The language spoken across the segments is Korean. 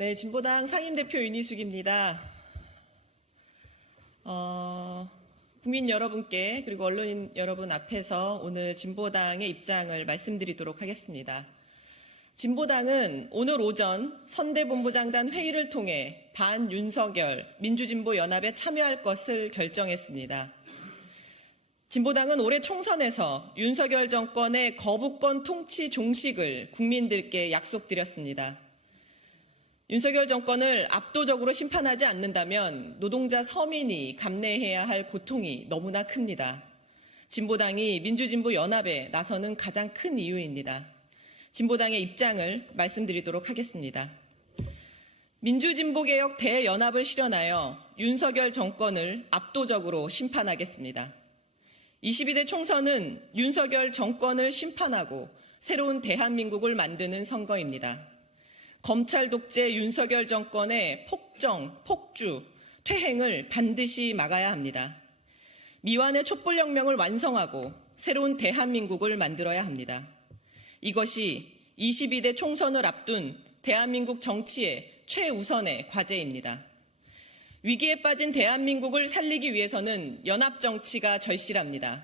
네, 진보당 상임대표 윤희숙입니다. 국민 여러분께 그리고 언론인 여러분 앞에서 오늘 진보당의 입장을 말씀드리도록 하겠습니다. 진보당은 오늘 오전 선대본부장단 회의를 통해 반윤석열 민주진보연합에 참여할 것을 결정했습니다. 진보당은 올해 총선에서 윤석열 정권의 거부권 통치 종식을 국민들께 약속드렸습니다. 윤석열 정권을 압도적으로 심판하지 않는다면 노동자 서민이 감내해야 할 고통이 너무나 큽니다. 진보당이 민주진보연합에 나서는 가장 큰 이유입니다. 진보당의 입장을 말씀드리도록 하겠습니다. 민주진보개혁 대연합을 실현하여 윤석열 정권을 압도적으로 심판하겠습니다. 22대 총선은 윤석열 정권을 심판하고 새로운 대한민국을 만드는 선거입니다. 검찰 독재 윤석열 정권의 폭정, 폭주, 퇴행을 반드시 막아야 합니다. 미완의 촛불혁명을 완성하고 새로운 대한민국을 만들어야 합니다. 이것이 22대 총선을 앞둔 대한민국 정치의 최우선의 과제입니다. 위기에 빠진 대한민국을 살리기 위해서는 연합정치가 절실합니다.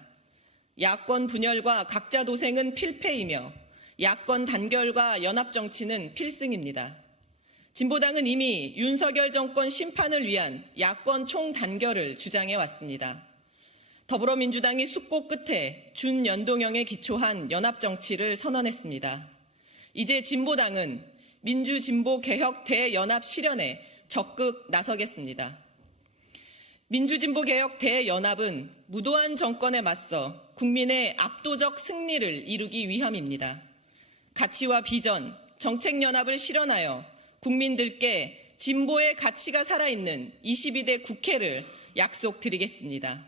야권 분열과 각자 도생은 필패이며 야권 단결과 연합정치는 필승입니다. 진보당은 이미 윤석열 정권 심판을 위한 야권 총단결을 주장해왔습니다. 더불어민주당이 숙고 끝에 준연동형에 기초한 연합정치를 선언했습니다. 이제 진보당은 민주진보개혁 대연합 실현에 적극 나서겠습니다. 민주진보개혁 대연합은 무도한 정권에 맞서 국민의 압도적 승리를 이루기 위함입니다. 가치와 비전, 정책연합을 실현하여 국민들께 진보의 가치가 살아있는 22대 국회를 약속드리겠습니다.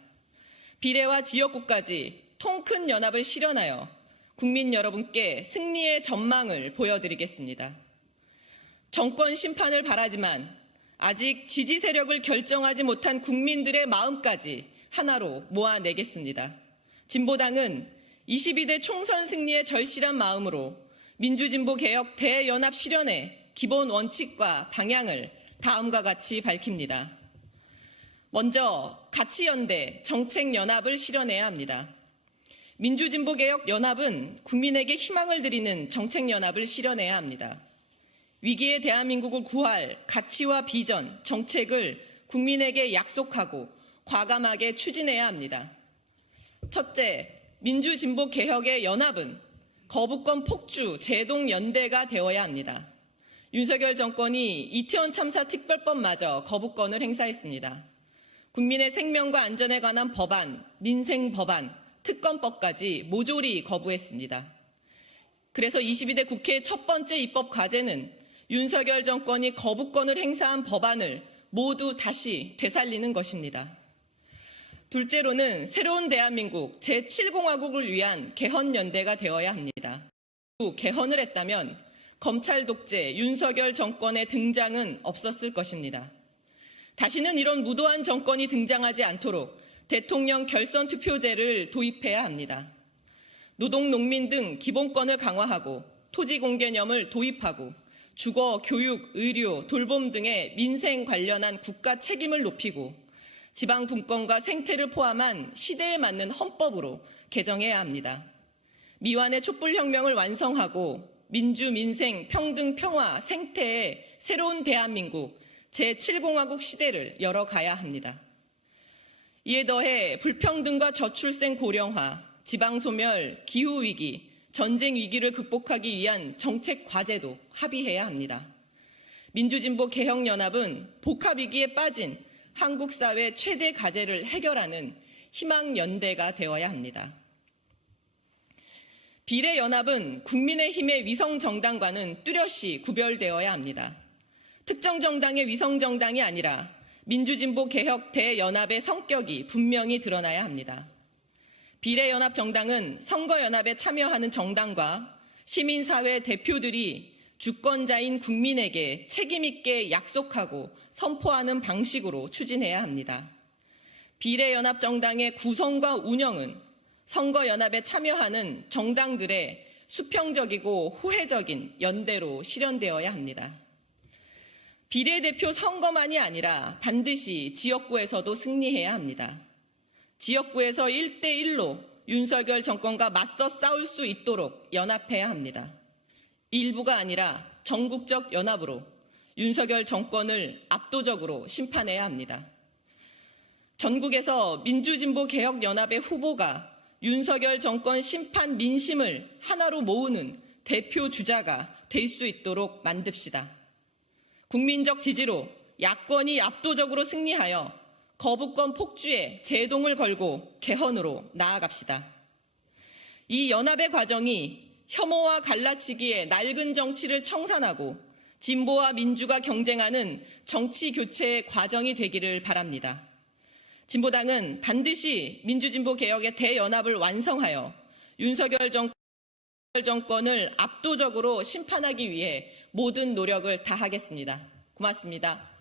비례와 지역구까지 통큰 연합을 실현하여 국민 여러분께 승리의 전망을 보여드리겠습니다. 정권 심판을 바라지만 아직 지지 세력을 결정하지 못한 국민들의 마음까지 하나로 모아내겠습니다. 진보당은 22대 총선 승리의 절실한 마음으로 민주진보개혁 대연합 실현의 기본 원칙과 방향을 다음과 같이 밝힙니다. 먼저 가치연대, 정책연합을 실현해야 합니다. 민주진보개혁연합은 국민에게 희망을 드리는 정책연합을 실현해야 합니다. 위기의 대한민국을 구할 가치와 비전, 정책을 국민에게 약속하고 과감하게 추진해야 합니다. 첫째, 민주진보개혁의 연합은 거부권 폭주, 제동연대가 되어야 합니다. 윤석열 정권이 이태원 참사 특별법마저 거부권을 행사했습니다. 국민의 생명과 안전에 관한 법안, 민생법안, 특검법까지 모조리 거부했습니다. 그래서 22대 국회의 첫 번째 입법 과제는 윤석열 정권이 거부권을 행사한 법안을 모두 다시 되살리는 것입니다. 둘째로는 새로운 대한민국 제7공화국을 위한 개헌연대가 되어야 합니다. 개헌을 했다면 검찰 독재 윤석열 정권의 등장은 없었을 것입니다. 다시는 이런 무도한 정권이 등장하지 않도록 대통령 결선 투표제를 도입해야 합니다. 노동, 농민 등 기본권을 강화하고 토지 공개념을 도입하고 주거, 교육, 의료, 돌봄 등의 민생 관련한 국가 책임을 높이고 지방 분권과 생태를 포함한 시대에 맞는 헌법으로 개정해야 합니다. 미완의 촛불혁명을 완성하고 민주, 민생, 평등, 평화, 생태의 새로운 대한민국 제7공화국 시대를 열어가야 합니다. 이에 더해 불평등과 저출생 고령화, 지방소멸, 기후위기, 전쟁 위기를 극복하기 위한 정책 과제도 합의해야 합니다. 민주진보개혁연합은 복합위기에 빠진 한국 사회 최대 과제를 해결하는 희망연대가 되어야 합니다. 비례연합은 국민의힘의 위성정당과는 뚜렷이 구별되어야 합니다. 특정 정당의 위성정당이 아니라 민주진보개혁 대연합의 성격이 분명히 드러나야 합니다. 비례연합정당은 선거연합에 참여하는 정당과 시민사회 대표들이 주권자인 국민에게 책임있게 약속하고 선포하는 방식으로 추진해야 합니다. 비례연합정당의 구성과 운영은 선거연합에 참여하는 정당들의 수평적이고 호혜적인 연대로 실현되어야 합니다. 비례대표 선거만이 아니라 반드시 지역구에서도 승리해야 합니다. 지역구에서 1대1로 윤석열 정권과 맞서 싸울 수 있도록 연합해야 합니다. 일부가 아니라 전국적 연합으로 윤석열 정권을 압도적으로 심판해야 합니다. 전국에서 민주진보개혁연합의 후보가 윤석열 정권 심판 민심을 하나로 모으는 대표 주자가 될 수 있도록 만듭시다. 국민적 지지로 야권이 압도적으로 승리하여 거부권 폭주에 제동을 걸고 개헌으로 나아갑시다. 이 연합의 과정이 혐오와 갈라치기의 낡은 정치를 청산하고 진보와 민주가 경쟁하는 정치 교체의 과정이 되기를 바랍니다. 진보당은 반드시 민주진보개혁의 대연합을 완성하여 윤석열 정권을 압도적으로 심판하기 위해 모든 노력을 다하겠습니다. 고맙습니다.